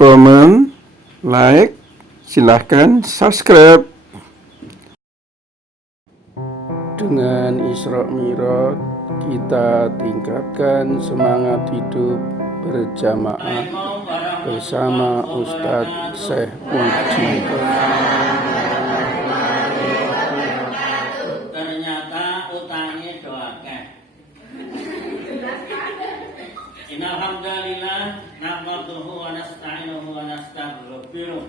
komen, like, silahkan subscribe. Dengan Isra Mi'raj kita tingkatkan semangat hidup berjamaah bersama Ustadz Syekh Puji. Ternyata utangnya doakan. Innalhamdalillah nahmaduhu wa nasta'inuhu wa nastaghfiruh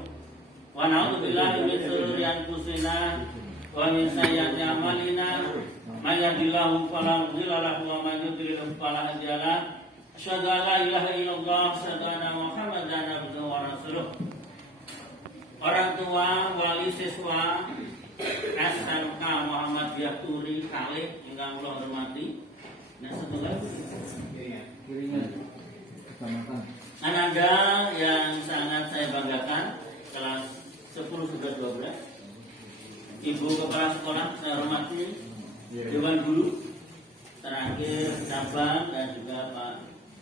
wa na'udzu billahi min shururi anfusina wa min sayyiati a'malina may yahdihillahu fala mudilla lahu wa may yudlil fala hadiya lahu asyhadu an la ilaha illallah wa asyhadu anna muhammadan abduhu wa rasuluh. Orang tua wali siswa SMK Muhammadiyah Turi Khalid ingkang kula hormati. Nah, satu lagi Ananda yang sangat saya banggakan, kelas 10 sudah 12. Ibu Kepala Sekolah saya hormati, Dewan Guru, terakhir cabang dan juga Pak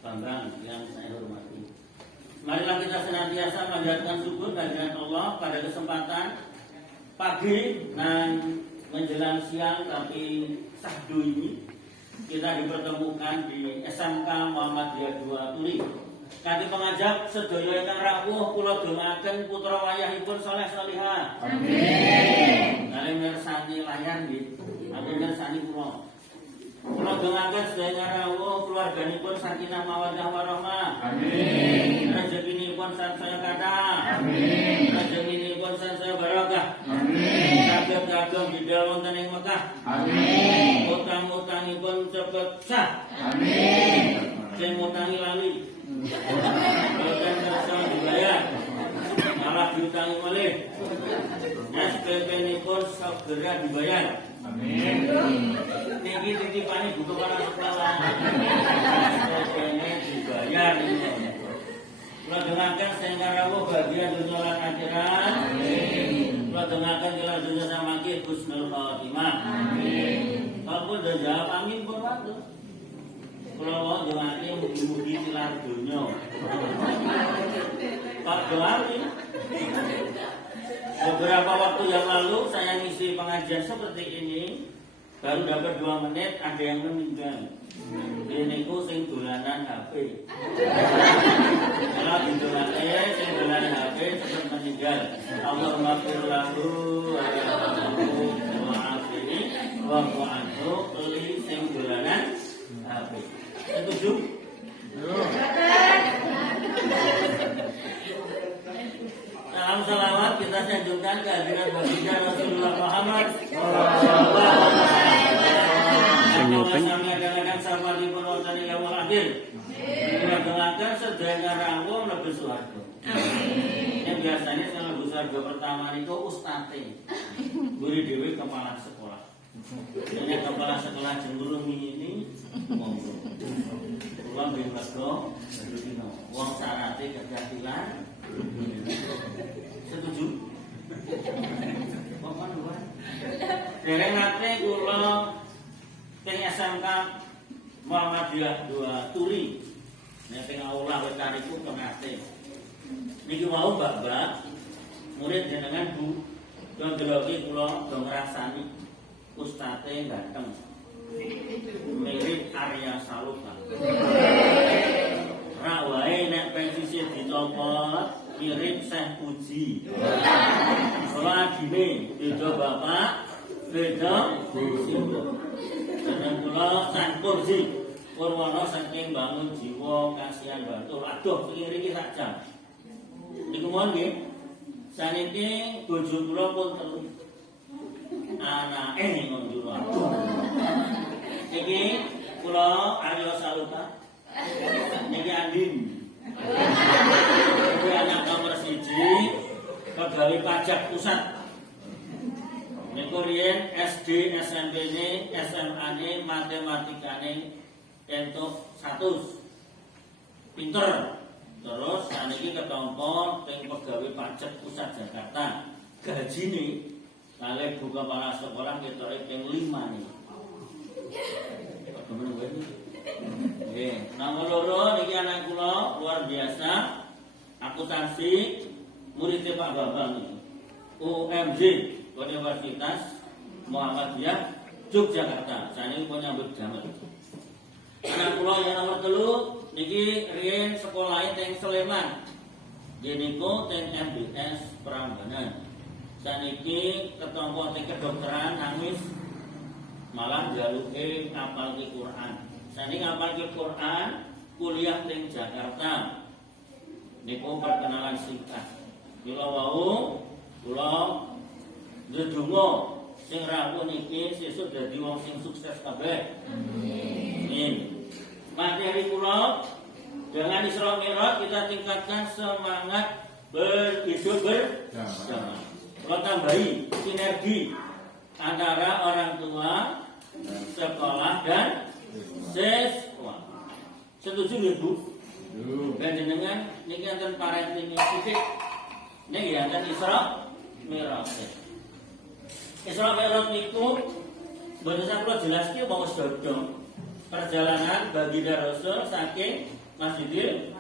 Bambang yang saya hormati. Marilah kita senantiasa panjatkan syukur kehadirat Allah pada kesempatan pagi dan menjelang siang tapi sahdu ini kita dipertemukan di SMK Muhammadiyah 2 Turi. Kanthi pengajak sedaya ingkang rawuh kula dongaaken putra wayahipun saleh salihah. Amin. Kali mirsani layar nggih. Amin mirsani kula. Kula dongaaken sedaya ingkang rawuh keluarganipun sakinah mawaddah warahmah. Amin. Rezekinipun sansaya kathah. Amin. Rezekinipun sansaya barokah. Amin. Saged kagem bidhal wonten ing Mekah. Amin. Utang-utangipun cepet sah. Amin. Sing ngutangi lali. Bukan kerasa dibayar, malah diutangi malih. SPP ini pun segera dibayar. Amin. Tinggi titipane butuh para sekolah. SPP ini dibayar. Kula dengarkan sehingga rawuh bahagia dunia lan akhirat. Amin. Kula dengarkan jalan dunia sama ki husnul khotimah. Amin. Walaupun udah jawab amin pun waktu. Kula wau doane mugi-mugi tilar donya. Pak doain. Beberapa waktu yang lalu saya ngisi pengajian seperti ini, baru dapat 2 menit ada yang meninggal. Ini ku sing dolanan HP. Kalau didolane sing dolanan HP cepat meninggal. Allahumma fir lahu wa yarhamhu wa afini wa anhu li sing dolanan HP. Setuju? Salam salawat kita sanjungkan kehadiran baginda Rasulullah Muhammad sallallahu alaihi wasallam. Kami adakan sahabat di penonton yang akhir. Kita doakan sedaya rawuh mlebu swarga. Amin. Yang biasanya kalau mlebu swarga pertama itu ustate. Guru dhewe kepala sekolah. Ini kepala sekolah jengurung ini monggo. Uang bin Lego, uang sarate kejatilan. Setuju? Mohon doa. Dereng nate kula teng SMK Muhammadiyah 2 Turi. Nek teng aula wetariku kemate. Niki wau Mbak, murid jenengan Bu. Kula deloki kula do ngrasani ustate ganteng. Mirip Arya Saloka. Ra wae nek pensisi dicopot mirip Syekh Puji. Kalau adine beda bapak, beda ibu. Dan kula sampur sih Purwono saking bangun jiwa kasihan Batul. Aduh iki sak jam. Niku mohon nggih. Saniki bojo kula pun telu. Anake ngundur aku. Niki kula Arya Saloka. Niki Andin. Kuwi anak nomor 1 pegawai pajak pusat. Niku riyen SD, SMP-ne, SMA-ne, matematikane entuk 100. Pinter. Terus saniki ketompo teng pegawai pajak pusat Jakarta. Gajine kalih Bu Kepala Sekolah ketoke ping 5 nih. Temen kowe iki. Nggih, nomor 2 niki anak kula luar biasa. Aku akuntansi muridnya Pak Bambang ini. UMJ Universitas Muhammadiyah Yogyakarta. Saya ini punya nyambut damel. Anak kula yang nomor 3 niki riyen sekolahnya teng Sleman. Jeniko teng MBS Prambanan. Saniki ketompo teng kedokteran nangis malah jaluke ngapal Quran. Saniki ngapal Quran kuliah teng Jakarta. Niku perkenalan singkat. Kula wau kula ndedonga sing rawuh niki sesuk dadi wong sing sukses kabeh. Amin. Materi kula dengan Isra Mi'raj kita tingkatkan semangat berhidup bersama. Kalau tambahi sinergi antara orang tua, sekolah dan siswa. Setuju nggih Bu? Dan dengan niki enten parenting titik. Niki enten Isra Mi'raj. Isra Mi'raj niku boten kula jelaske bahwa sedang perjalanan baginda Rasul saking Masjidil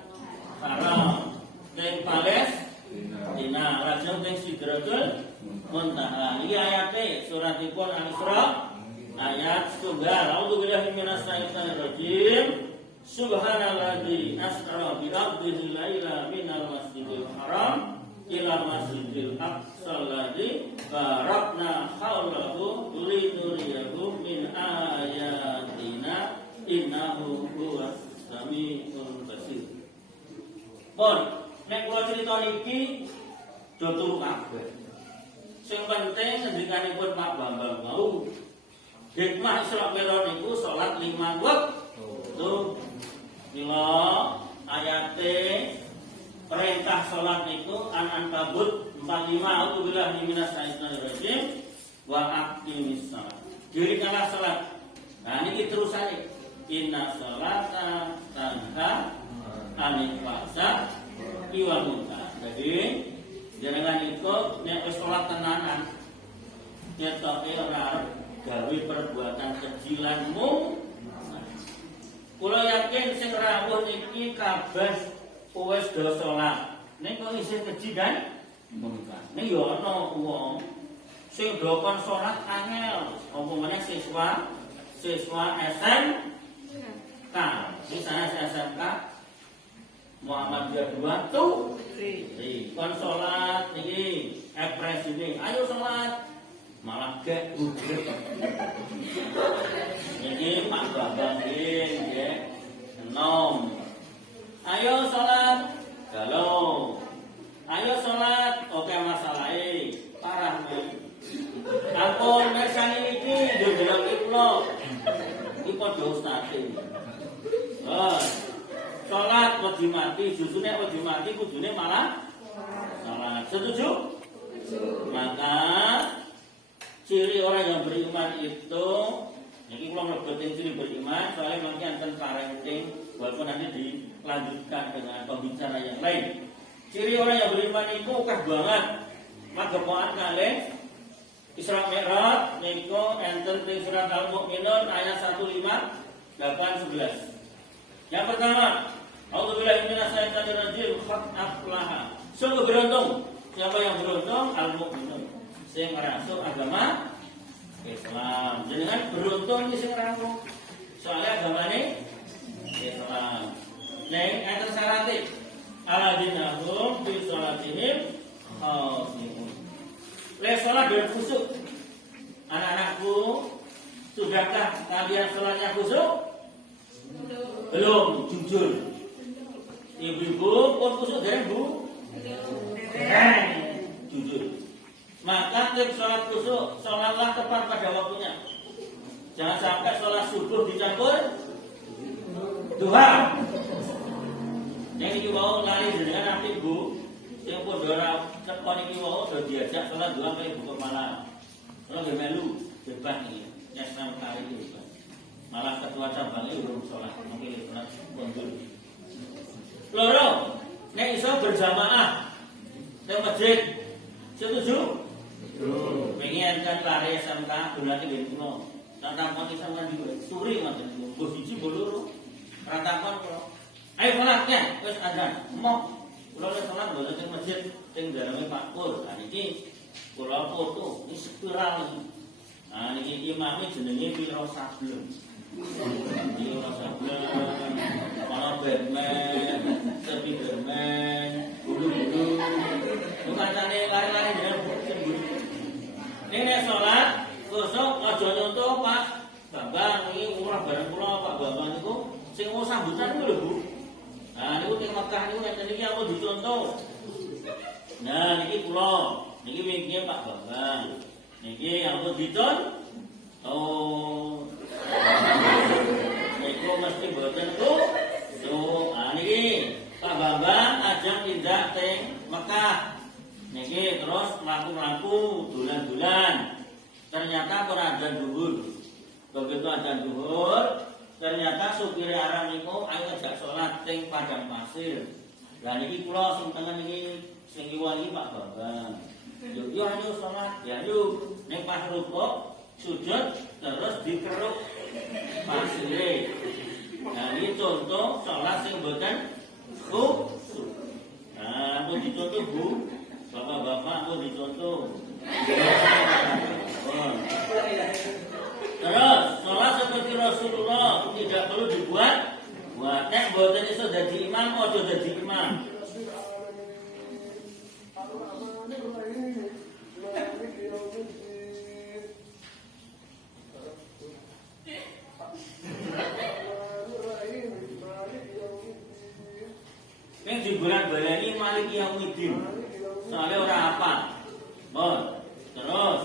Haram teng Palestina lajeng teng Sidratul Muntaha. Iki ayate suratipun Al-Isra ayat 1. A'udzubillahi minasyaitonir rajim. Subhanalladzi asra bi 'abdihi laila minal masjidil haram ila masjidil aqsal ladzi barakna haulahu linuriyahu min ayatina innahu huwas samiul basir. Pun nek kula crita niki do turu kabeh. Sing penting ngendikanipun Pak Bambang mau hikmah Isra Mi'raj niku salat 5 waktu. Mila ayate perintah salat niku An-Ankabut 45 A'udzubillahi minasyaitonir rajim wa aqimis shalah. Dirikanlah salat. Nah niki terusane inna sholata tanha anil fahsya'i wal munkar. Jadi jenengan itu nek wis salat tenanan nyetoke ora gawe perbuatan kejilanmu. Kula yakin sing rawuh niki kabeh wis do salat. Nek kok isih keji kan munkar. Nek yo ana wong sing do kon salat angel, umpamanya siswa SMK, misalnya SMK Muhammadiyah 2 tuh kon salat niki ekspres ini, ayo salat malah gek ugrek. Niki Pak Bambang nggih enom. Ayo salat galau. Ayo salat oke masalahe parah nih. Ampun mersani niki ndelok kula. Iki padha ustate. Salat wedi mati, jusune wedi mati kudune malah salat. Setuju? Maka ciri orang yang beriman itu, ini kula mlebetin ciri beriman, soalnya mungkin enten parenting, walaupun nanti dilanjutkan dengan pembicara yang lain. Ciri orang yang beriman itu akeh banget. Magepokan kalih Isra Mi'raj niku enten ing surat Al-Mu'minun ayat 15, 8, 11. Yang pertama, A'udzubillahi minasyaitonir rajim. Qad aflaha. Sungguh beruntung. Siapa yang beruntung? Al-Mu'minun. Sing ngrasuk agama Islam. Jenengan beruntung sing ngrasuk. Soalnya agamane Islam. Nek enten syarat alladzina hum fi shalatihim khashi'un. Le salat dengan khusyuk. Anak-anakku, sudahkah kalian salatnya khusyuk? Belum, jujur. Ibu-ibu pun khusyuk dereng, Bu? Jujur. Maka tim sholat khusyuk, sholatlah tepat pada waktunya. Jangan sampai sholat subuh dicampur duha. Yang ini mau lari dengan nanti Bu, yang pun dora tekon ini mau sudah diajak sholat duha kali buka malam. Kalau gemelu bebas ini, nyesam kali ini bebas. Malah ketua cabangnya belum sholat, mungkin sholat mundur. Loro, nek iso berjamaah nang masjid, setuju? Pengen kan lari SMK bulan ini kulo. Tak takon sampean juga. Suri ngoten niku. Mbok siji mbok loro. Ora takon kulo. Ayo salatnya wis adzan. Emoh Kula nek salat mboten teng masjid teng daleme Pak Pur. Nah niki kula foto ini spiral iki. Nah niki imame jenenge Wiro Sableng. Wiro Sableng, ana Batman, Spiderman, bulu-bulu. Kancane lari-lari dengan bulu. Nek salat kosok aja nyontoh Pak Bambang iki umrah bareng kula Pak Bambang niku sing mau sambutan niku lho Bu. Nah niku teng Mekah niku ngeten iki aku dicontoh. Nah niki kula, niki wingi Pak Bambang. Niki aku dicontoh. Oh. Niku mesti boten Bu. Tuh, niki Pak Bambang ajeng tindak teng Mekah. Niki terus mlaku-mlaku dolan-dolan. Ternyata ora adzan zuhur. Begitu adzan zuhur, ternyata supir arang niku ayo ngejak salat teng padang pasir. Lah niki kula sing tengen niki sing kiwa iki Pak Bambang. Yo ayo salat, ya yo ning pas rukuk sujud terus dikeruk pasire. Nah ini contoh salat sing mboten khusyuk. Nah, mau dicontoh Bu. Bapak-bapak mau dicontoh. Terus sholat seperti Rasulullah tidak perlu dibuat. Buat nek mboten iso dadi imam, aja dadi imam. Ning dibulan-balani Malik Yaumiddin. Soalnya orang apa? Bon. Terus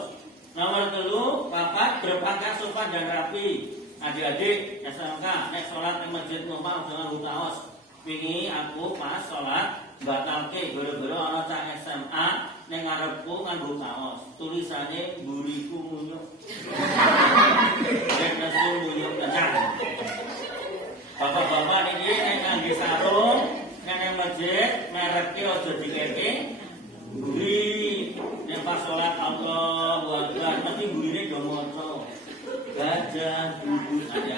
nomor 3, papat berpakaian sopan dan rapi. Adik-adik SMK nek salat ning masjid ngomong jangan utaos. Wingi aku pas salat batalke gara-gara ana cah SMA ning ngarepku nganggo kaos. Tulisane mburiku munyuk. Nek nesu munyuk tenan. Bapak-bapak niki nek ngangge sarung ning masjid mereke aja dikeke. Buri, nek pas sholat Allahu Akbar mesti burine do maca. Gajah bubur aja.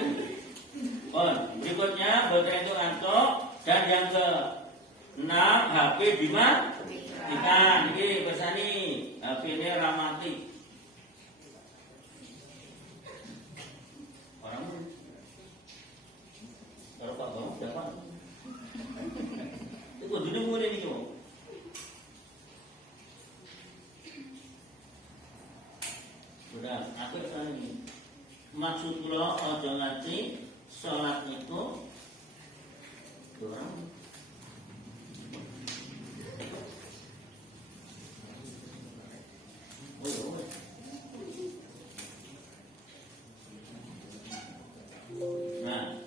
Bon, berikutnya baca itu ngantuk dan yang ke-6 HP dimatikan. Iki pesani HP-ne ora mati. Orang kalau Pak Bang dapat. Itu dene mulai niki. Sudah, aku ini maksud kula aja nganti salat itu kurang. Nah,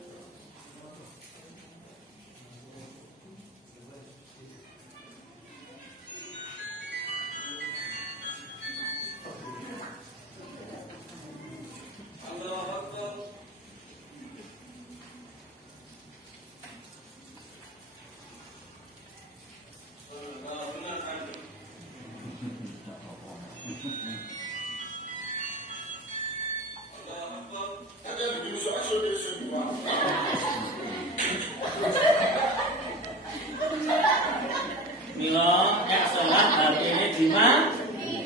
mila nek salat artine dimana?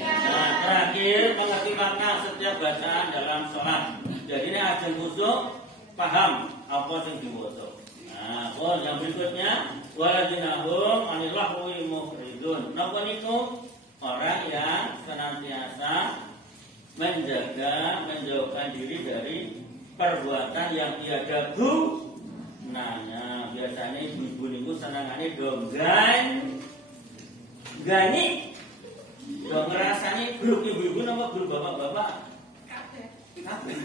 Nah, terakhir mengerti makna setiap bacaan dalam salat. Jadi ini ajeng khusyuk paham apa yang dimaca. Nah, yang berikutnya waladina hum anil lahwi muhridun. Napa niku? Orang yang senantiasa menjauhkan diri dari perbuatan yang tiada gunanya. Biasanya ibu-ibu niku senengane gani dong ngerasani grup ibu-ibu napa grup bapak-bapak? Kabeh.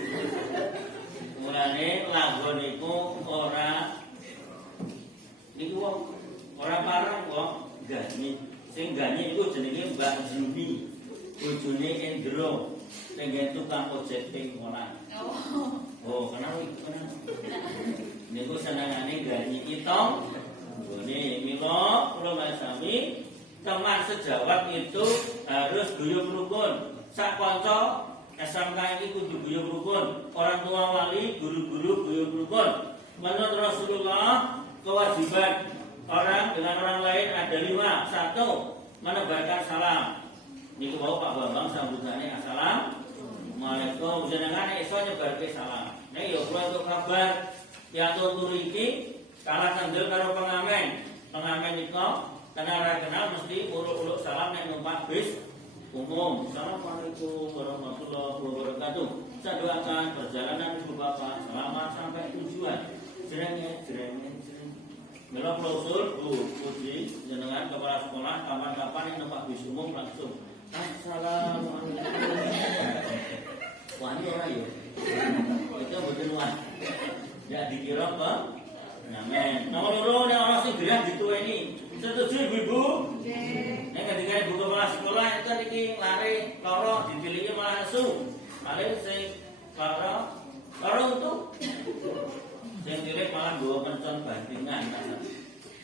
Mulane lagu niku ora niku wong ora parang wong gani. Sing gani iku jenenge Mbak Juni. Bojone Endro. Sing tukang ojek ping 8. Oh, kenapa? Niku senengane gani itong. Nggone mila kula sami teman sejawat itu harus guyub rukun. Sak kanca SMK ini kudu guyub rukun. Orang tua wali, guru-guru guyub rukun. Menurut Rasulullah kewajiban orang dengan orang lain ada 5. 1. Menebarkan salam. Niku mau Pak Bambang sambutannya assalamualaikum. Jenengan iso nyebarke salam. Nek yo kula untuk kabar piantun turiki kalah tandel karo pengamen. Pengamen niku kenal kenal mesti uluk-uluk salam nek numpak bis umum. Assalamualaikum warahmatullahi wabarakatuh. Saya doakan perjalanan Ibu Bapak selamat sampai tujuan. Jreng. Mila klausul Bu Puji jenengan kepala sekolah kapan-kapan yang numpak bis umum langsung assalamualaikum. Wah ini orang ya. Itu betul wah. Ya dikira apa? Ngamen. Nomor loro nek ana sing gerah dituweni. Setuju Ibu? Nggih. Nek ketika Ibu kepala sekolah itu niki lari loro ditiliki malah nesu. Paling sing loro itu sing cilik malah nggawa kenceng bandingan.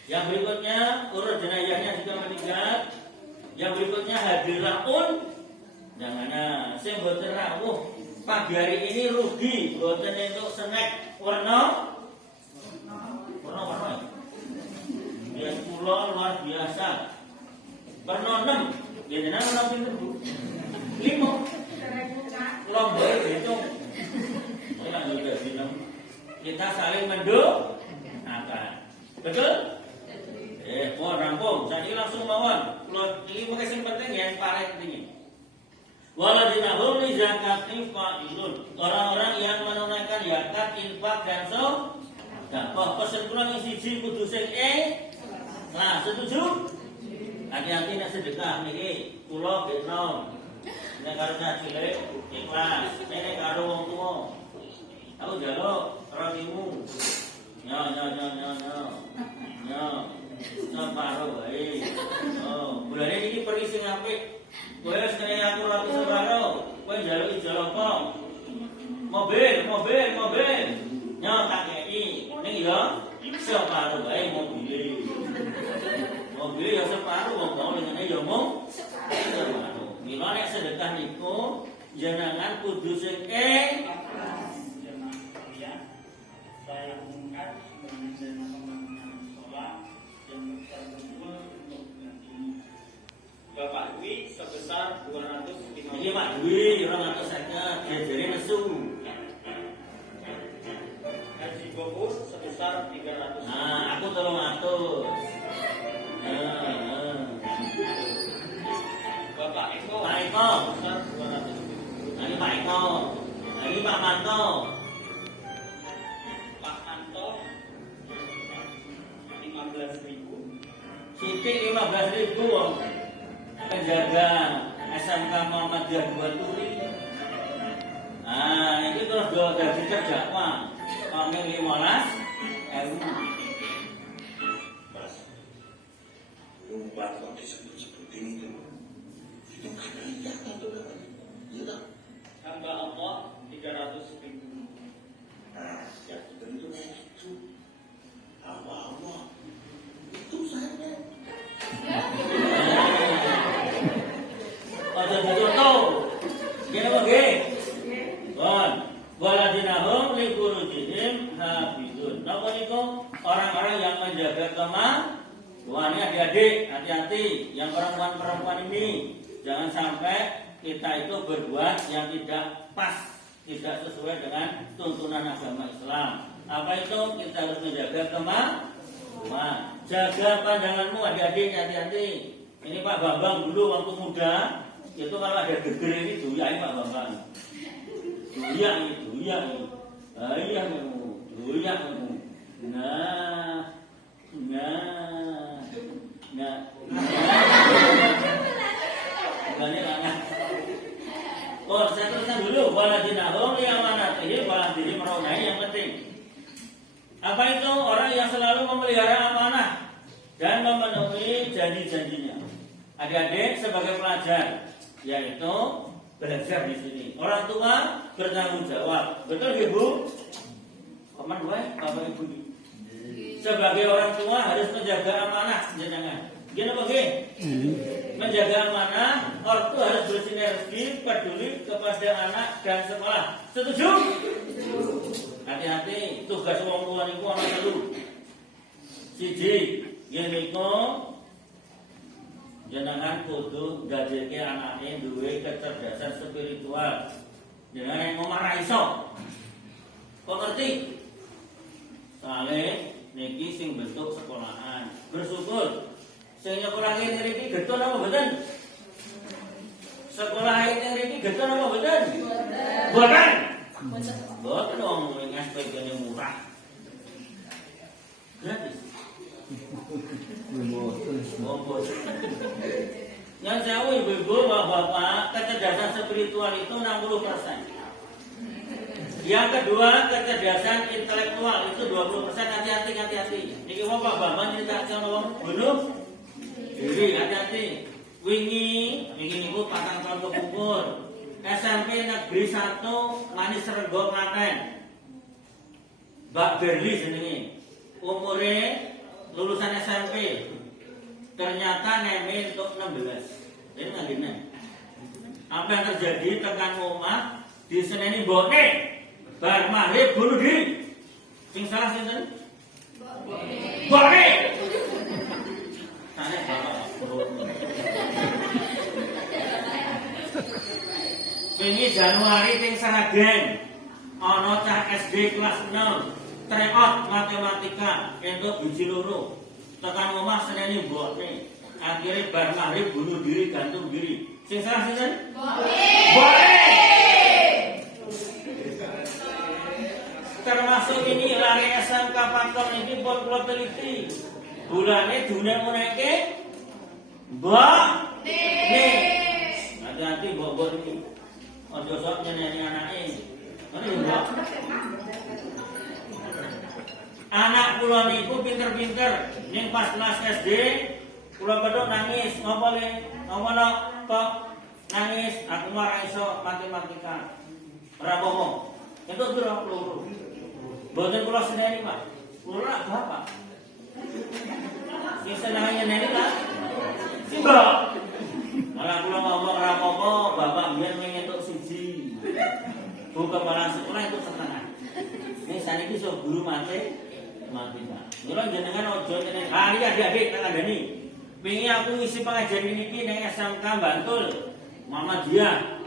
Yang berikutnya urut jenayahnya juga meninggal. Yang berikutnya hadirlah jangan sing boten rawuh pagi hari ini rugi boten entuk snack warna ya kula luar biasa warna 6 ya jenengan warna pinten Bu 5 lomba hitung ora juga sineng kita saling mendoakan betul rampung. Jadi langsung mawon. Ini mungkin yang penting yang paling penting. Waladina hum li zakati fa'ilun. Orang-orang yang menunaikan zakat, infak dan sedekah. Pesen kula yang siji kudu sing nah, setuju? Hati-hati nek sedekah niki kula nggih nom. Nek karo cilik ikhlas, nek karo wong tuwa. Aku njaluk ratimu. Nyo. Separo wae. Bulane iki pergi sing apik. Kowe wis kene aku rapi separo. Kowe njaluk ijol apa? Mobil. Nyo tak kei. Ning yo separo wae mobil. Mobil ya separo wong ngene yo mung separo. Mila nek sedekah niku jenengan kudu sing saya umumkan dengan sekolah dan terkumpul untuk nanti Bapak Dwi sebesar 250. Ini Pak Dwi 250 diajari nesu. Haji Gopur sebesar 300. Nah, aku 300. Bapak Eko. Pak Eko sebesar 200. Ini Pak Eko. Ini Pak Manto. Siti 15.000 wong penjaga SMK Muhammadiyah 2 Turi. Nah, ini terus dari terdakwa kami 15.000. Mas, lupa kok disebut-sebutin itu. Itu karena iya kan tuh kan? Iya kan? Hamba Allah 300.000. Nah, ya tentu itu. Allah. Itu saya. Ojo dicontoh. Gini apa nggih? Bon, waladina hum li furujihim hafizun. Napa niku? Orang-orang yang menjaga kemaluannya adik-adik, hati-hati yang perempuan-perempuan ini. Jangan sampai kita itu berbuat yang tidak pas, tidak sesuai dengan tuntunan agama Islam. Apa itu? Kita harus menjaga kemaluan. Jaga pandanganmu adik-adik, hati-hati. Ini Pak Bambang dulu waktu muda itu kalau ada geger ini doyak Pak Bambang. Doyak. Oh, saya teruskan dulu. Waladinahum liamanatihim waladini meronai yang penting. Apa itu? Orang yang selalu memelihara amanah dan memenuhi janji-janjinya. Adik-adik sebagai pelajar, yaitu belajar di sini. Orang tua bertanggung jawab. Betul Ibu? Paman gue, Bapak Ibu. Sebagai orang tua harus menjaga amanah, jangan. Gini apa gini? Menjaga amanah, orang tua harus bersinergi, peduli kepada anak dan sekolah. Setuju? Hati-hati, tugas orang tua itu anak dulu. Siji, yen niku jenengan kudu ndadekake anake duwe kecerdasan spiritual. Jenengan ngomong ra iso. Kok ngerti? Soale niki sing bentuk sekolahan. Bersyukur sing nyekolahke ngriki getun apa mboten? Sekolah ini ngriki getun apa mboten? Mboten. Mboten wong SPP-ne murah. Gratis. Yang jauh ibu-ibu, bapak-bapak, kecerdasan spiritual itu 60%. Yang kedua, kecerdasan intelektual itu 20%. Hati-hati. Niki bapak bapak cerita sama bunuh diri, hati-hati. Wingi niku 4 tahun kepungkur. SMP Negeri 1 Manis Rego Klaten. Mbak Berli jenenge. Umure lulusan SMP. Ternyata neme untuk 16. Ini ngandine. Apa yang terjadi tekan omah diseneni mbokne bar maghrib bunuh diri. Sing salah sinten? Mbokne. Tane bapak. Wingi Januari teng Seragen ana cah SD kelas 6 tryout matematika entuk biji loro. Tekan omah seneni mbokne. Akhirnya bar maghrib bunuh diri, gantung diri. Sing salah sinten? Mbokne. Termasuk ini lari SMK Pantong ini pun kula teliti. Bulane diunek-uneke mbokne. Hati-hati mbok-mbok iki. Aja sok nyeneni anake. Ngene mbok. Anak kula niku pinter-pinter, ning pas kelas SD kula pedhot nangis, ngopo le? Ngopo kok nangis? Aku ora iso matematika. Ora apa-apa. Entuk pira loro. Mboten kula seneni, Pak. Kula bapak. Sing seneng nyeneni Pak. Simbok. Malah kula ngomong ora apa-apa, bapak biyen entuk siji. Bu kepala sekolah itu setengah. Ning saniki iso guru matematika. Mula jenengan ojo jenengan hari adik-adik tak kandani. Wingi aku ngisi pengajian niki ning SMK Bantul. Mama dia.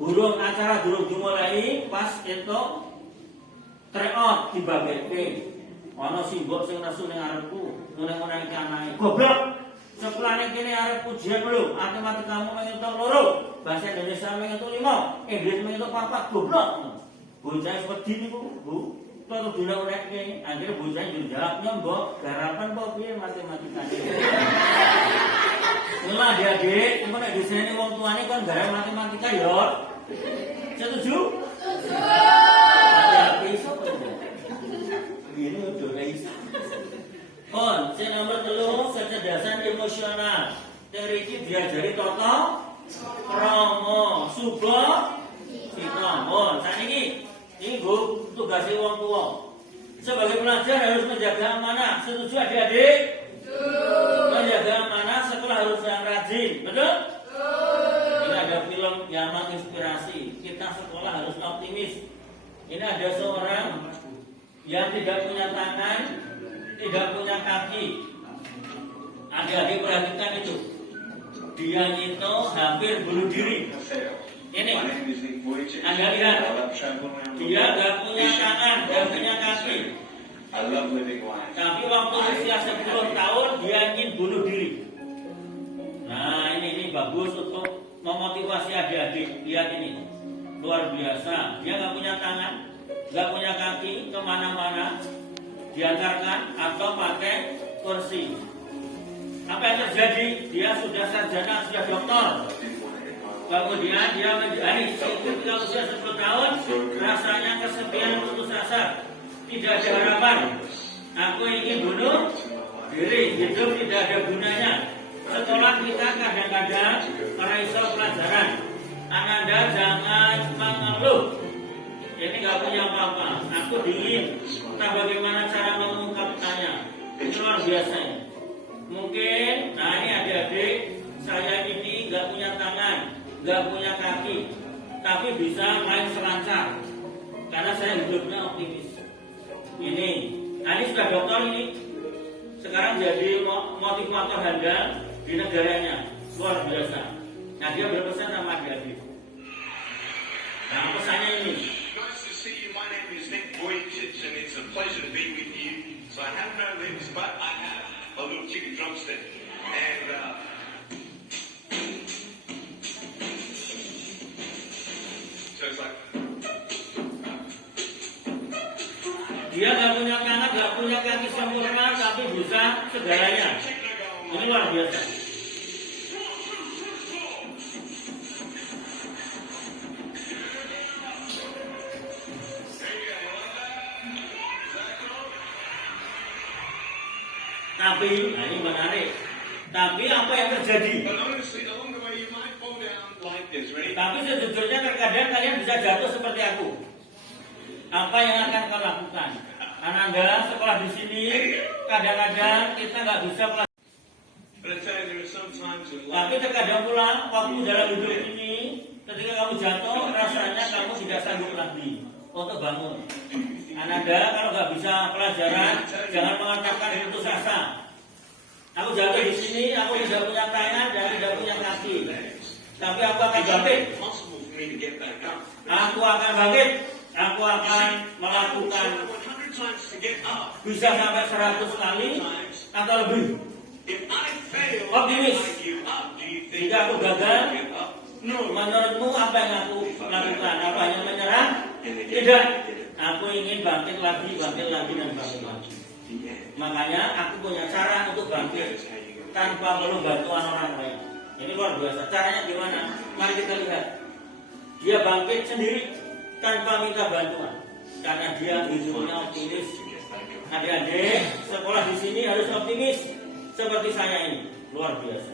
Burung acara durung dimulai pas entuk tryout dibabeke. Ana simbok sing nesu ning arepku, ngene-ngene iki anake. Goblok. Sekolahane kene arep ujian lho, matematikamu mengentuk 2, bahasa Indonesia mengentuk 5, Inggris mengentuk 4, goblok. Bocah wedi niku, Bu. Kalau dulu unek akhirnya bocah jawabnya mbok garapan kok piye matematikane. Mula adik-adik, engko nek disene wong tuane kon garap matematika ya. Setuju? Setuju. Hati-hati sapa itu? Ini udah iso. Kon, sing nomor 3 kecerdasan emosional. Teriki diajari toto krama suba kita. Mon, saniki ini Bu, tugasnya wong tua. Sebagai pelajar harus menjaga amanah. Setuju adik-adik? Menjaga amanah sekolah harus yang rajin. Betul? Ini ada film yang menginspirasi. Kita sekolah harus optimis. Ini ada seorang yang tidak punya tangan, tidak punya kaki. Adik-adik perhatikan itu. Dia itu hampir bunuh diri. Ini Anda lihat, dia gak punya tangan, gak punya kaki. Tapi waktu usia 10 tahun dia ingin bunuh diri. Nah ini bagus untuk memotivasi adik-adik. Lihat ini, luar biasa. Dia gak punya tangan, gak punya kaki, kemana-mana diantarkan atau pakai kursi. Apa yang terjadi? Dia sudah sarjana, sudah doktor. Kemudian dia menjadi ketika usia 10 tahun, rasanya kesepian, putus asa, tidak ada harapan. Aku ingin bunuh diri, hidup tidak ada gunanya. Sekolah kita kadang-kadang meraih pelajaran. Ananda jangan mengeluh. Ini gak punya apa-apa. Aku dingin. Entah bagaimana cara mengungkapkannya. Itu luar biasa. Mungkin, nah ini adik-adik, saya ini gak punya tangan, gak punya kaki, tapi bisa main selancar karena saya hidupnya optimis. Ini sudah dokter ini, sekarang jadi motivator handal di negaranya, luar biasa. Nah, dia berpesan sama adik-adik. Nah, pesannya ini. Nice to see you. My name is Nick Vujicic, and it's a pleasure to be with you. So I have no lips, but I have a little chicken drumstick. And so it's like, Dia nggak punya tangan, nggak punya kaki sempurna, tapi bisa segalanya. Ini luar biasa. Tapi, nah ini menarik. Tapi apa yang terjadi? but honestly, along the way you might fall down like this, right? Tapi sejujurnya terkadang kalian bisa jatuh seperti aku. Apa yang akan kau lakukan? Ananda sekolah di sini, kadang-kadang kita nggak bisa pelajaran. But I tell you, there are some times in Tapi life terkadang pula waktu dalam hidup ini, ketika kamu jatuh, rasanya kamu tidak sanggup lagi untuk bangun. Ananda kalau nggak bisa pelajaran, jangan mengatakan putus asa. Aku jatuh di sini, aku tidak punya tangan dan tidak punya kaki. Tapi aku akan bangkit. it's impossible for me to get back up. Aku akan bangkit. Aku akan melakukan 100 times to get up. bisa sampai 100 kali atau lebih. If I fail, Optimis. I give up. Do you think Jika aku gagal, give up? menurutmu apa yang aku lakukan? Apa hanya menyerah? Tidak. Aku ingin bangkit lagi, dan bangkit lagi. Makanya aku punya cara untuk bangkit tanpa perlu bantuan orang lain. Ini luar biasa. Caranya gimana? Mari kita lihat. Dia bangkit sendiri tanpa minta bantuan. Karena dia hidupnya optimis. Adik-adik, sekolah di sini harus optimis seperti saya ini. Luar biasa.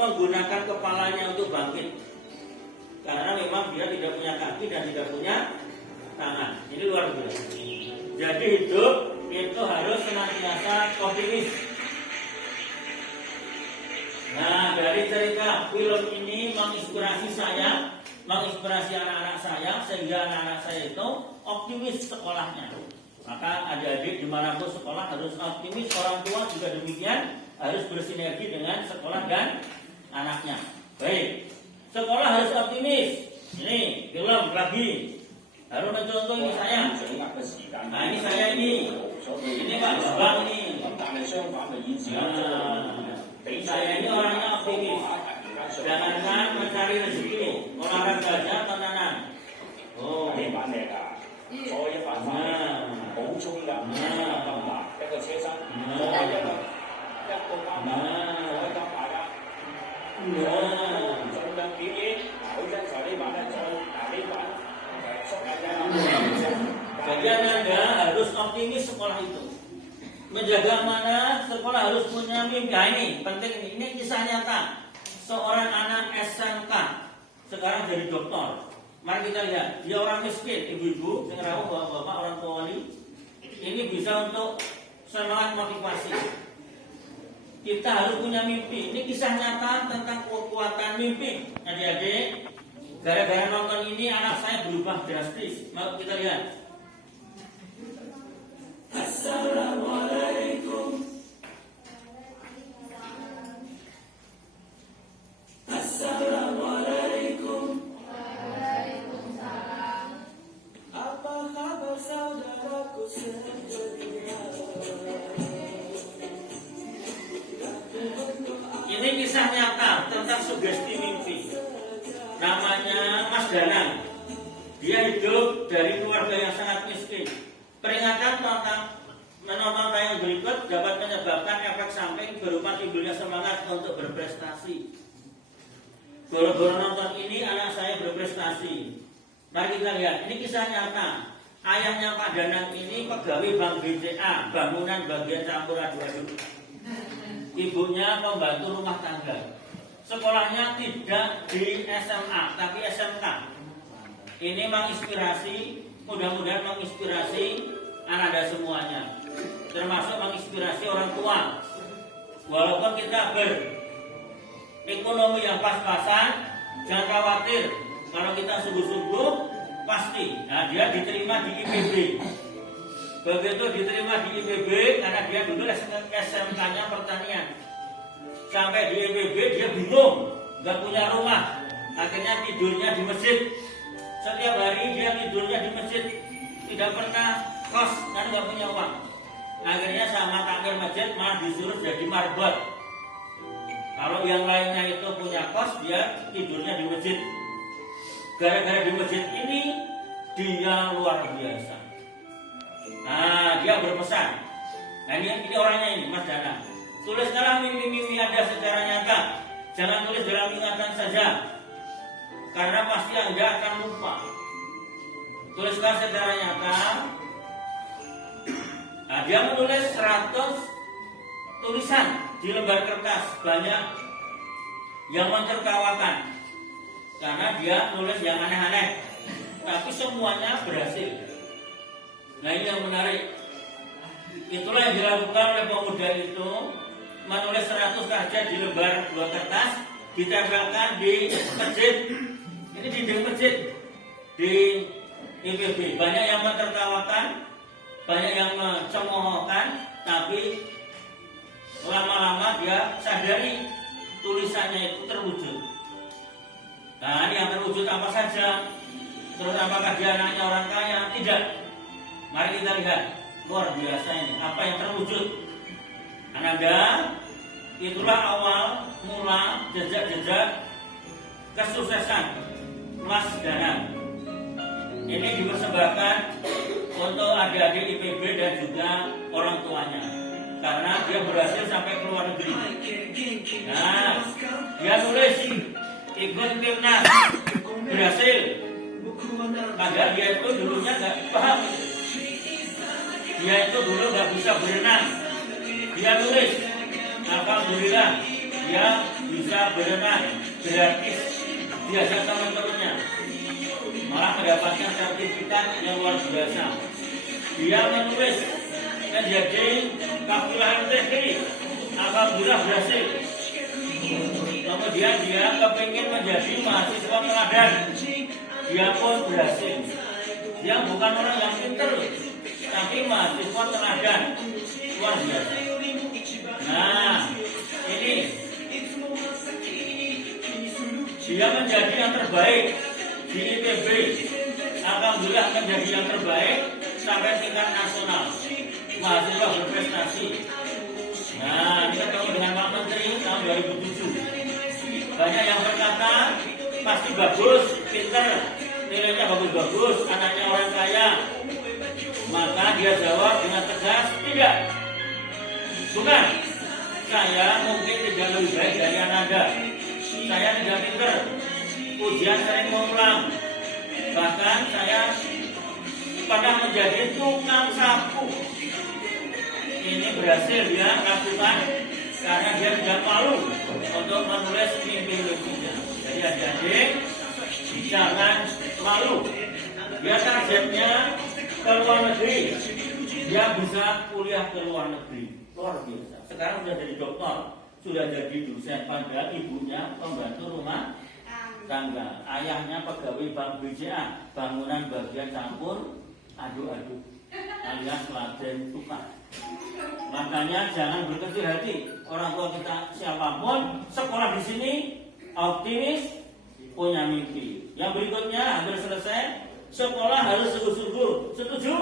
Menggunakan kepalanya untuk bangkit. Karena memang dia tidak punya kaki dan tidak punya tangan. Ini luar biasa. Jadi hidup itu harus senantiasa optimis. Nah, dari cerita film ini menginspirasi saya, menginspirasi anak-anak saya, sehingga anak-anak saya itu optimis sekolahnya. Maka adik-adik dimanapun sekolah harus optimis, orang tua juga demikian, harus bersinergi dengan sekolah dan anaknya. Baik, sekolah harus optimis. Ini film lagi. Harus mencontoh ini saya. Nah, ini saya ini. Ini Pak Babang ini. Saya ini orangnya optimis. Jangankan mencari rezeki, olahraga aja tenanan. Oh. Jadi Anda harus optimis sekolah itu. Menjaga mana sekolah harus punya mimpi. Nah, ini penting ini. Ini kisah nyata. Seorang anak SMK sekarang jadi dokter. Mari kita lihat. Dia orang miskin, ibu-ibu, rawuh bapak-bapak, orang tua wali. Ini bisa untuk semangat motivasi. Kita harus punya mimpi. Ini kisah nyata tentang kekuatan mimpi. Adik-adik, gara-gara nonton ini anak saya berubah drastis. Mau kita lihat. Assalamualaikum. Assalamualaikum. Waalaikumsalam. Apa kabar saudaraku sedunia? Ini kisah nyata tentang sugesti mimpi. Namanya Mas Danang. Dia hidup dari keluarga yang sangat miskin. Peringatan tentang menonton tayang berikut dapat menyebabkan efek samping berupa timbulnya semangat untuk berprestasi. Gara-gara nonton ini anak saya berprestasi. Mari kita lihat, ini kisah nyata. Ayahnya Pak Danang ini pegawai Bank BCA, bangunan bagian campur aduk-aduk. Ibunya pembantu rumah tangga. Sekolahnya tidak di SMA, tapi SMK. Ini menginspirasi, mudah-mudahan menginspirasi anak-anak semuanya. Termasuk menginspirasi orang tua. Walaupun kita berekonomi yang pas-pasan, jangan khawatir. Kalau kita sungguh-sungguh, pasti. Nah, dia diterima di IPB. Begitu diterima di IPB, karena dia dulu SMK-nya pertanian. Sampai di IPB dia bingung, nggak punya rumah. Akhirnya tidurnya di masjid. Setiap hari dia tidurnya di masjid, tidak pernah kos karena nggak punya uang. Akhirnya sama takmir masjid malah disuruh jadi marbot. Kalau yang lainnya itu punya kos, dia tidurnya di masjid. Gara-gara di masjid ini dia luar biasa. Nah, dia berpesan. Nah, ini orangnya ini, Mas Dana. Tuliskanlah mimpi-mimpi Anda secara nyata. Jangan tulis dalam ingatan saja, karena pasti Anda akan lupa. Tuliskan secara nyata. Nah, dia menulis 100 tulisan di lembar kertas, banyak yang mentertawakan, karena dia nulis yang aneh-aneh, tapi semuanya berhasil. Nah, ini yang menarik. Itulah yang dilakukan oleh pemuda itu, menulis 100 karya di lembar 2 kertas, ditempelkan di masjid. Ini dinding masjid di IPB. Banyak yang mentertawakan, banyak yang mencemoohkan, tapi lama-lama dia sadari tulisannya itu terwujud. Nah, ini yang terwujud apa saja? Terus apakah dia anaknya orang kaya? Tidak. Mari kita lihat, luar biasa ini, apa yang terwujud. Ananda, itulah awal mula jejak-jejak kesuksesan Mas Danang. Ini dipersembahkan untuk adik-adik IPB dan juga orang tuanya, karena dia berhasil sampai ke luar negeri. Nah, dia nulis ikut timnas, berhasil. Padahal dia itu dulunya nggak paham. Dia itu dulu nggak bisa berenang. Dia nulis, alhamdulillah dia bisa berenang gratis. Diajak teman-temannya, malah mendapatkan sertifikat yang luar biasa. Dia menulis menjadi kafilah MTQ, alhamdulillah berhasil. Kemudian dia kepingin menjadi mahasiswa teladan, dia pun berhasil. Dia bukan orang yang pintar, tapi mahasiswa teladan, luar biasa. Nah, ini dia menjadi yang terbaik di IPB. Alhamdulillah menjadi yang terbaik sampai tingkat nasional. Mahasiswa berprestasi. Nah, ini ketemu dengan Pak Menteri tahun 2007. Banyak yang berkata pasti bagus, pintar, nilainya bagus-bagus, anaknya orang kaya. Maka dia jawab dengan tegas, tidak. Bukan. Saya mungkin tidak lebih baik dari Ananda. Saya tidak pintar, ujian sering mengulang. Bahkan saya pernah menjadi tukang sapu. Ini berhasil dia lakukan karena dia tidak malu untuk menulis mimpi-mimpinya. Jadi adik-adik, jangan malu. Dia targetnya ke luar negeri. Dia bisa kuliah ke luar negeri. Luar biasa. Sekarang sudah jadi dokter, sudah jadi dosen, padahal ibunya pembantu rumah tangga, ayahnya pegawai bank BCA, bangunan bagian campur aduk-aduk, alias laden tukang. Makanya jangan berkecil hati. Orang tua kita siapapun, sekolah di sini optimis, punya mimpi. Yang berikutnya hampir selesai. Sekolah harus sungguh-sungguh. Setuju?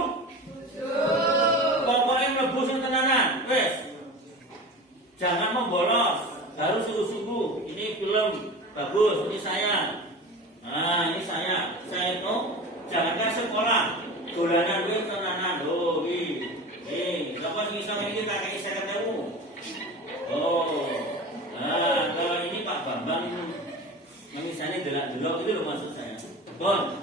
Pokoknya mlebu sing tenanan. Wes. Jangan membolos. Harus sungguh-sungguh. Ini film bagus, ini saya. Nah, ini saya. Saya itu jangankan sekolah, dolanan wis tenanan. Oh, apa sing iso iki kakek saya ketemu. Oh. Nah, kalau ini Pak Bambang misalnya delok-delok itu loh maksud saya. Bon.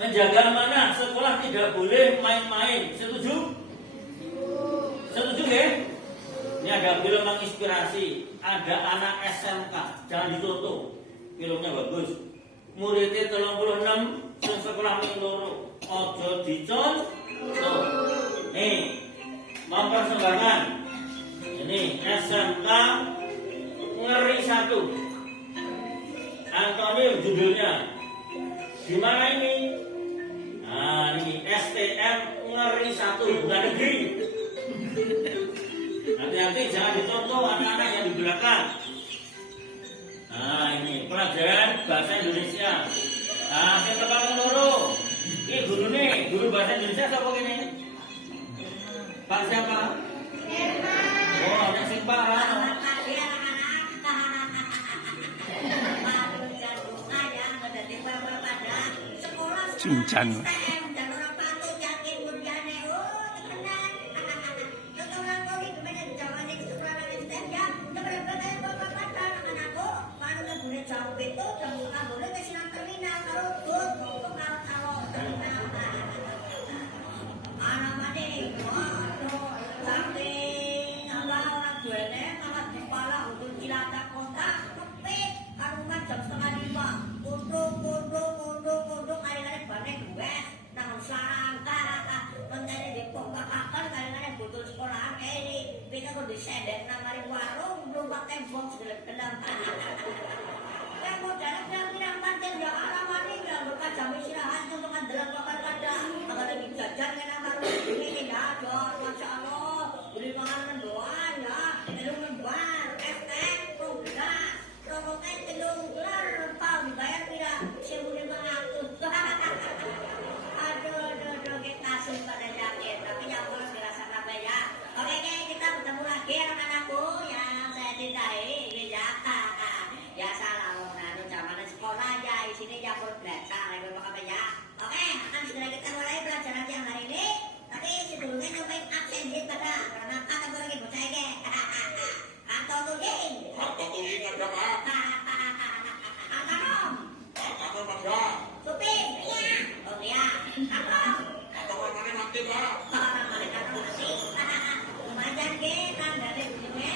Menjaga amanah, sekolah tidak boleh main-main. Setuju? Setuju ya? Ini ada film menginspirasi, ada anak SMK, jangan ditutup. Filmnya bagus. Muridnya 36, sekolah ning loro. Ojo dicontoh. Nih, mempersembahkan. Ini SMK Ngeri 1. Antonio judulnya. Gimana ini? Nah, ini STM Ngeri satu, bukan negeri. Hati-hati jangan ditonton anak-anak yang di belakang. Nah ini pelajaran bahasa Indonesia. Nah saya tekan loro. Ini guru bahasa Indonesia siapa ini? Pak siapa? Oh, ada sing parah. Cincang. Sedek namanya warung belum pakai tembok segala kendang. Yang modalnya bilang pantai ya alamat ini bilang berkaca istirahat untuk andalan bakar kada. Kalau lagi jajan kena baru ini ya, jor masya Allah. Beli makanan doang ya, telung lembar, es gelas, rokoknya telung gelar, pau dibayar tidak 1.500. Aduh, kita pada jaket, tapi yang harus dirasa apa ya? Oke, kita bertemu lagi anak-anakku yang saya cintai. Ini ya salah orang zaman sekolah ya di sini ya belajar lagi apa ya. Oke, akan segera kita mulai pelajaran yang hari ini. Tapi sebelumnya nyobain absen di pada karena kata gue lagi bocah ini. Atau tuging ada apa? Akanom ada. Suping iya. Oh iya. Akom. Atau mana mati pak? Orang mana kata mati. Lumayan ke kan dari ujungnya.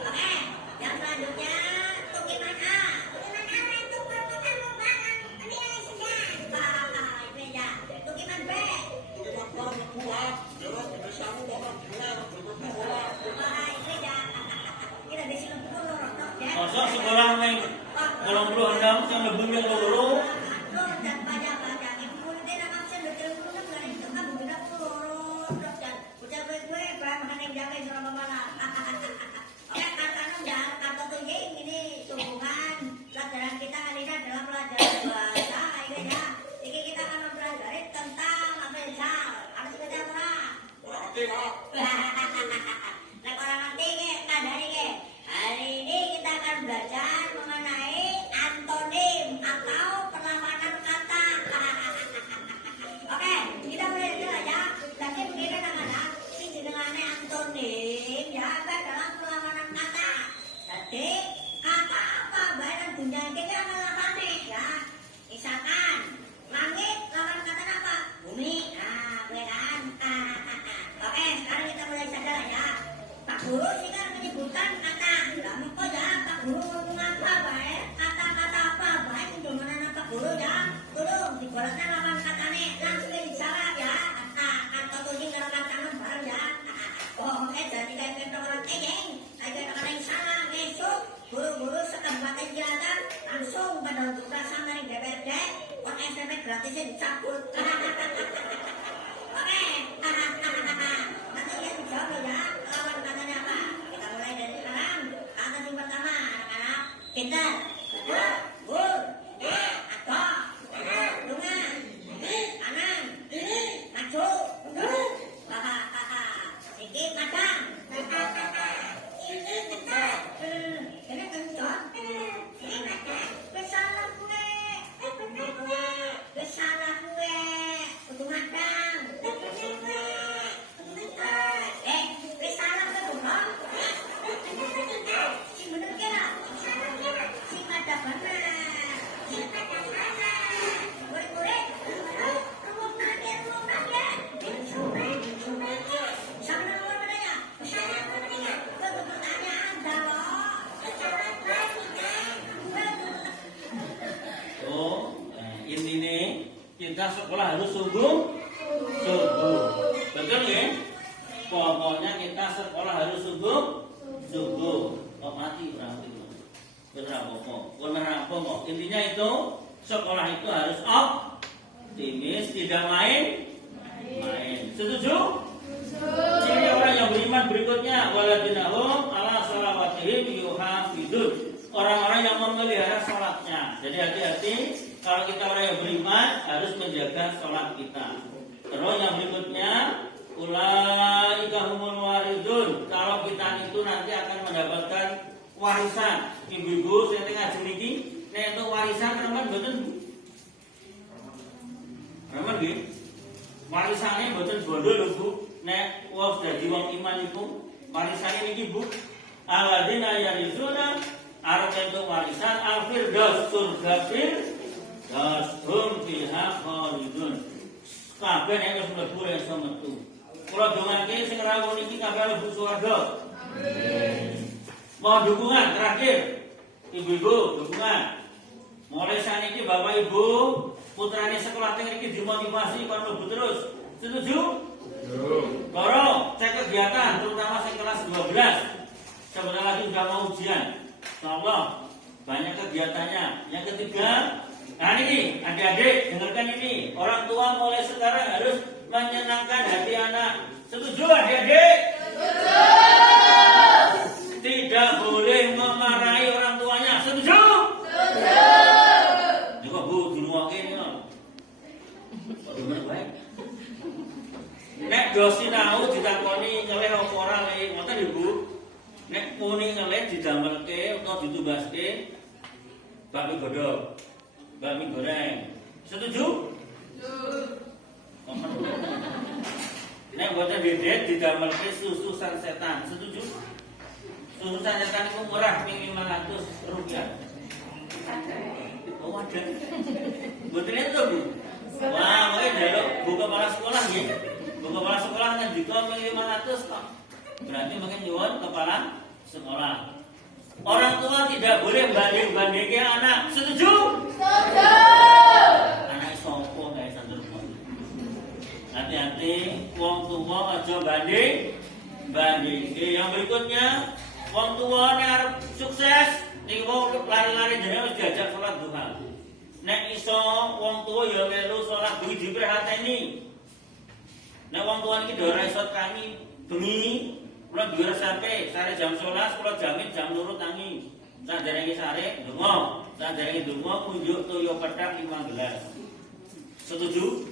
Oke, yang selanjutnya tukiman A. Untuk perlukan lubangan. Ini yang sudah. Ini ya. Tukiman B. Tukiman B buah. Jelas ini samu orang jual berbuah. Ini ya. Kita di sini dulu rotok ya. Masa sekolah main kalau perlu anda yang lebih yang loro. Dan banyak-banyak yang mulai dalam absen betul kan dari itu kan berbeda loro dan udah gue bahan yang jaga selama malam. Ya kata jangan kata tuh ini hubungan pelajaran kita kali ini adalah pelajaran bahasa ini ya. Jadi kita akan mempelajari tentang apa misal harus kita kurang. Nah orang nanti kan hari ini kita akan belajar mengenai antonim atau perlawanan kata. Oke, kita mulai dulu ya. Jadi begini anak-anak, ini dengannya antonim ya dalam perlawanan kata. Jadi kata apa bahan dunia kita adalah aneh ya. Misalkan langit lawan kata apa? Bumi. Nah, beneran. Oke, sekarang kita mulai saja ya. Pak Guru sekarang menyebutkan kata. Kamu kok ya Pak Guru ngomong apa baik? Kata-kata apa baik untuk mana Pak Guru ya? Tolong dibuatnya lawan katanya langsung dijawab ya. Kata tujuh kalau katakan bareng ya. Oke, jadi kayak bentuk orang kejeng. Kayak orang yang salah besok guru-guru setempat jaga langsung pada untuk rasa dari DPRD. Orang SMP gratisnya dicabut. Oke, nanti ya dijawab ya. Lawan katanya apa? Kita mulai dari sekarang. Kata yang pertama, anak-anak. Pintar. Bur. Atau. Dungan. Kanan. Maju. Iki padang. Ini kencang. Ini kencang. Kesalah gue. Kesalah gue. Kudu madang. Kesalah gue bukan. Si bener kira. Si mata benar. Murid-murid. Rumah lagi. Sama nomor bedanya. Pertanyaan jawab. Oh, intinya kita sekolah harus sungguh. Betul ya? Pokoknya kita sekolah harus sungguh. Oh mati berarti. Benar apa? Intinya itu sekolah itu harus optimis, tidak main main. Setuju? Ciri orang yang beriman berikutnya waladina hum ala salawatihim yuhafidun. Orang-orang yang memelihara salatnya. Jadi hati-hati kalau kita orang yang beriman harus menjaga salat kita. Terus yang berikutnya ulaika humul waridun. Kalau kita itu nanti akan mendapatkan warisan. Ibu-ibu saya tengah jeniki nek untuk warisan remen mboten. Remen nggih. Warisane mboten bondo lho Bu. Nek wong dadi wong iman iku warisane niki Bu. Alladzina yarizuna arep entuk warisan al-firdaus surga firdaus hum fiha khalidun. Kabeh nek wis mlebu iso metu. Kula dongake sing rawuh niki kabeh mlebu swarga. Amin. Mohon dukungan terakhir. Ibu-ibu dukungan. Mulai saniki Bapak Ibu putrane sekolah teng iki dimotivasi kon mlebu terus. Setuju? Loro, cek kegiatan terutama sing kelas 12. Sebentar lagi sudah mau ujian. Insyaallah banyak kegiatannya. Yang ketiga, nah ini adik-adik dengarkan ini. Orang tua mulai sekarang harus menyenangkan hati anak. Setuju adik-adik? Setuju. Tidak boleh memarahi orang tuanya. Setuju? Setuju. Juga Bu, diluwake ini kok. Gimana baik? Nek dosi sinau ditakoni ngelih apa ora le, ngoten lho Bu. Nek muni ngelih didamelke utawa ditubaske bakmi godhog, bakmi goreng. Setuju? Setuju. Nek boten dedet didamelke susu sansetan. Setuju? Susu sansetan itu murah ping 500 rupiah. Oh ada. Boten itu Bu. Wah, mungkin jaluk Bu kepala sekolah nggih. Bu kepala sekolah ngendika ping 500 kok. Berarti mungkin nyuwun kepala sekolah. Orang tua tidak boleh banding-bandingkan anak. Setuju? Setuju. Anak sopo guys santur. Hati-hati, wong tua aja banding. Yang berikutnya, wong tua nek sukses niku lari-lari dene wis diajak salat duha. Nek iso wong tua ya melu salat duha diperhateni. Nek wong tua niki ora iso kami bengi kula biar sampai sare jam 11 kula jamin jam 2 tangi. Sak derenge sare ndonga, sak derenge ndonga unjuk toyo petak 15. Setuju?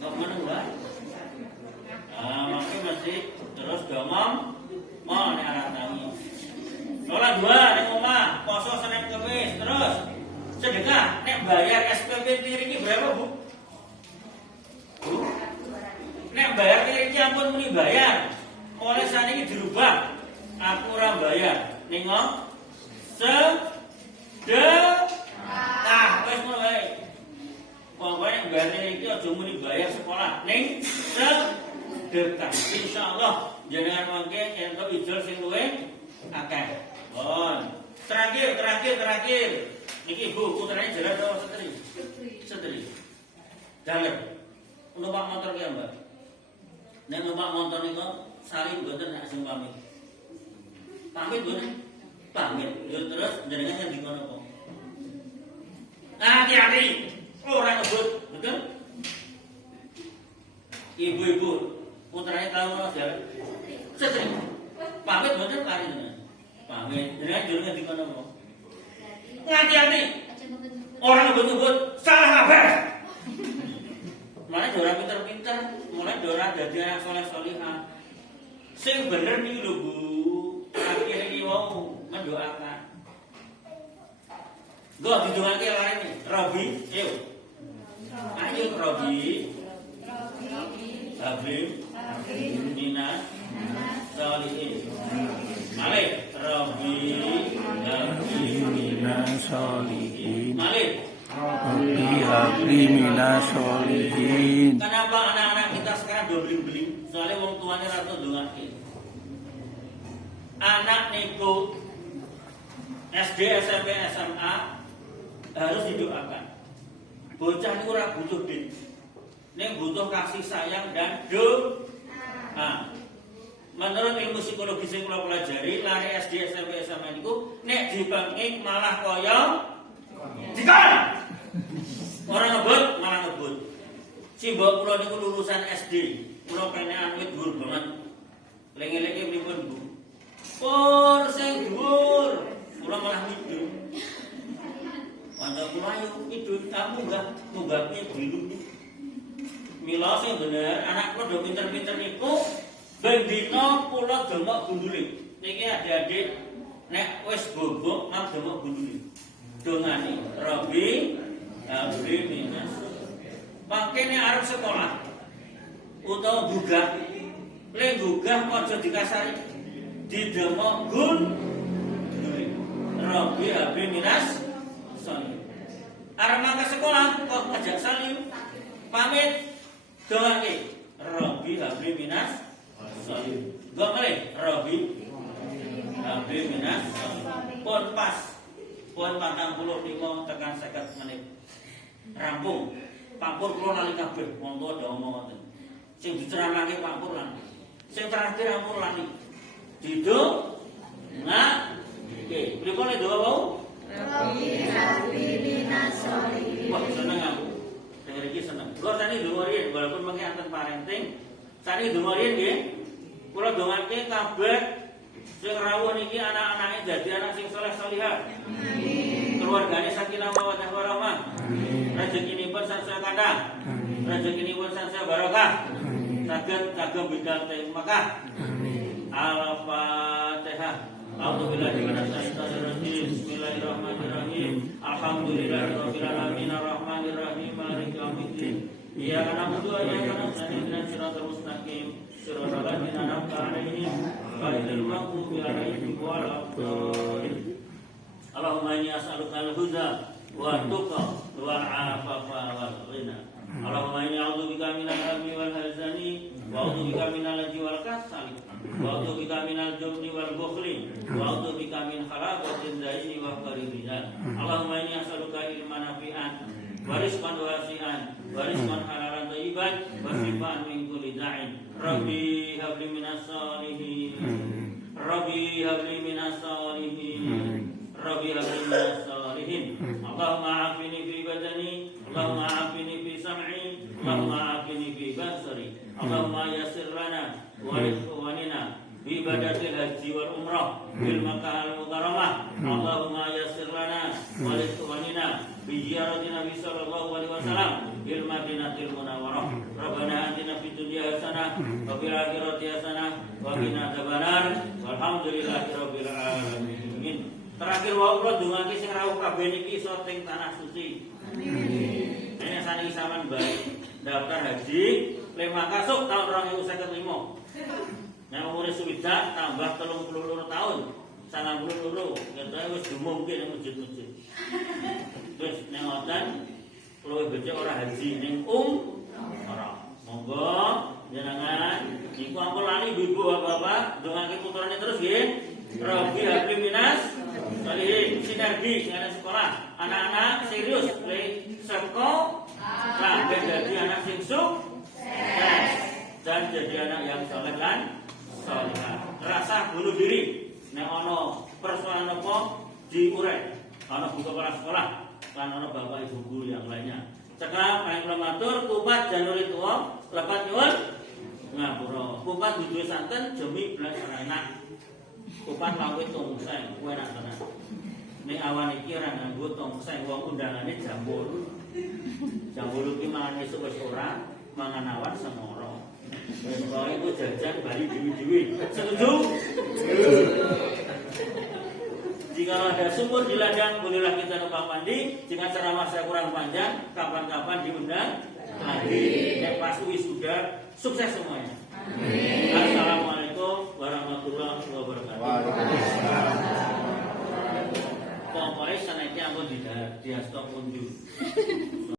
Kok meneng wae? Mungkin mesti terus ngomong mau nek arah tangi. Sholat dua nek omah, poso Senin Kamis, terus sedekah nek bayar SPP iki berapa, Bu? Bu? Nek bayar iki ampun muni bayar. Oleh saniki dirubah. Aku ora bayar. Ningo sedekah. Wis ngono wae. Pokoke bayar iki aja muni bayar sekolah, ning sedekah. Insyaallah jenengan mangke entuk ijol sing luwih akeh. Terakhir. Niki Bu, putrane jalan atau setri? Setri. Jalan. Numpak motor ki, Mbak. Nek numpak motor niku saling mboten nek sing pamit. Pamit mboten? Pamit. Yo terus jenengan yang dikono kok. Hati-hati. Ora ngebut, betul? Ibu-ibu, putrane tahu jalan. Setri. Pamit mboten kali jenengan. Pamit. Jenengan dikono kok. Hati-hati. Orang ngebut-ngebut salah kabar. Mulai dora pinter-pinter, mulai dora dadi anak soleh-solihah. Sing bener niki lho Bu, akhir iki wau mendoakan. Go didoake lare iki, Robi, ayo. Ayo Robi. Habib, Mina, Solihin. Malik, Robi, Mina solihin. Malik. Habli mina solihin. Kenapa anak-anak kita sekarang dobling-bling? Soalnya wong tuanya rata ndongake. Anak niku SD, SMP, SMA harus didoakan. Bocah niku ora butuh duit. Nek butuh kasih sayang dan doa. Menurut ilmu psikologi sing kula pelajari, lari SD, SMP, SMA niku nek dipenging malah kaya dikon. Orang ngebut malah Simbok kula niku lulusan SD. Kula penekan wit dhuwur banget. Lengi-lengi pripun, Bu? Pur sing dhuwur. Kula malah ngidul. Kanca kula yo ngidul kamu munggah piye dilu. Mila sing bener, anak kula do pinter-pinter niku ben dina kula demok gundule. Niki adik-adik nek wis bobok mau demok gundule. Dongane Robi Abdi Minas. Mangkene arep sekolah utawa gugah. Lek gugah aja dikasari. Didemok gundule. Robi Abdi Minas. Arep mangkat sekolah kok ngajak salim. Pamit dongake Robi Abdi Minas. Gak malih Robi Abdi Minas. Pun pas pun 45 tekan 50 menit. Rampung. Pak Pur kula lali kabeh, wong tuwa ndak omong ngoten. Sing diceramake Pak Pur lan. Sing terakhir Pak Pur lali. Dido oke, pripun nek doa wau? Robi Abdi Minas Solihin. Wah, seneng aku. Denger iki seneng. Kula tani donga riyen walaupun mengke anten parenting, tani donga riyen nggih. Kula dongake kabeh sing rawuh niki anak-anake dadi anak sing saleh salihah. Amin. Keluargane sakinah mawaddah warahmah. Amin. Rezekinipun sansaya kathah. Amin. Rezekinipun sansaya barokah. Amin. Saged kagem bidal teng Mekah. Amin. Al-Fatihah. A'udzubillahi minasyaitonir rajim. Bismillahirrahmanirrahim. Alhamdulillahirabbil alamin arrahmanir rahim maliki yaumiddin. Iyyaka na'budu wa iyyaka nasta'in ihdinas siratal mustaqim. Siratal ladzina an'amta 'alaihim ghairil maghdubi 'alaihim waladdallin. Allahumma inni as'aluka al-huda wa tuqa wal 'afafa wal ghina. Allahumma inni a'udzubika minal hammi wal hazani wa a'udzubika minal lajzi wal kasali wa a'udzubika minal jubni wal bukhli wa a'udzubika min khalaqatin daini wa qaribina. Allahumma inni as'aluka ilman nafi'an wa rizqan wasi'an wa rizqan halalan thayyiban wa shifaan min kulli da'in. Rabbi habli minas solihin. Rabbi habli minas solihin. Rabbi habli minas solihin. Allahumma afini fi badani, Allahumma afini fi sam'i, Allahumma afini fi basari. Allahumma yassir lana wa likhwanina bi ibadatil haji wal umrah bil Makkah al mukarramah. Allahumma yassir lana wa likhwanina bi ziyarati Nabi sallallahu alaihi wasallam bil Madinatil Munawwarah. Rabbana atina fid dunya hasanah wa fil akhirati hasanah wa qina adzabannar. Walhamdulillahirabbil alamin. Terakhir wae kula dongake sing rawuh kabeh niki iso teng tanah suci. Amin. Nek saniki sampean bae daftar haji le makasuk tahun 2055. Nek umure swidak tambah 32 tahun, 92 ketoke wis dumungke ning masjid-masjid. Terus nek ngoten luwih becik ora haji ning ora. Monggo jenengan niku ampun lali ibu bapak dongake putrane terus nggih. Robi Abdi Minas Solihin. Sinergi dengan sekolah. Anak-anak serius play seko lah jadi anak sing sukses dan jadi anak yang saleh dan salihah. Rasa bunuh diri nek ana persoalan apa diurek. Ana buka kepala sekolah lan ana bapak ibu guru yang lainnya. Cekap kang kula matur kupat januri tuwa lepat nyuwun ngapura. Kupat duwe santen jemi blas enak. Kupat lawe tongseng, kowe nak tenan. Ning awan iki ora nganggo tongseng, wong undangane jambul. Jambul iki mangan esuk wis ora, mangan awan semoro. Wis kok iku jajan bali dewi-dewi. Setuju? Jika ada sumur di ladang, bolehlah kita numpang mandi. Jika ceramah saya kurang panjang, kapan-kapan diundang lagi. Nek pas wisuda, sukses semuanya. Amin. Assalamualaikum warahmatullahi wabarakatuh. Pokoknya sanadnya aku di stop unjuk.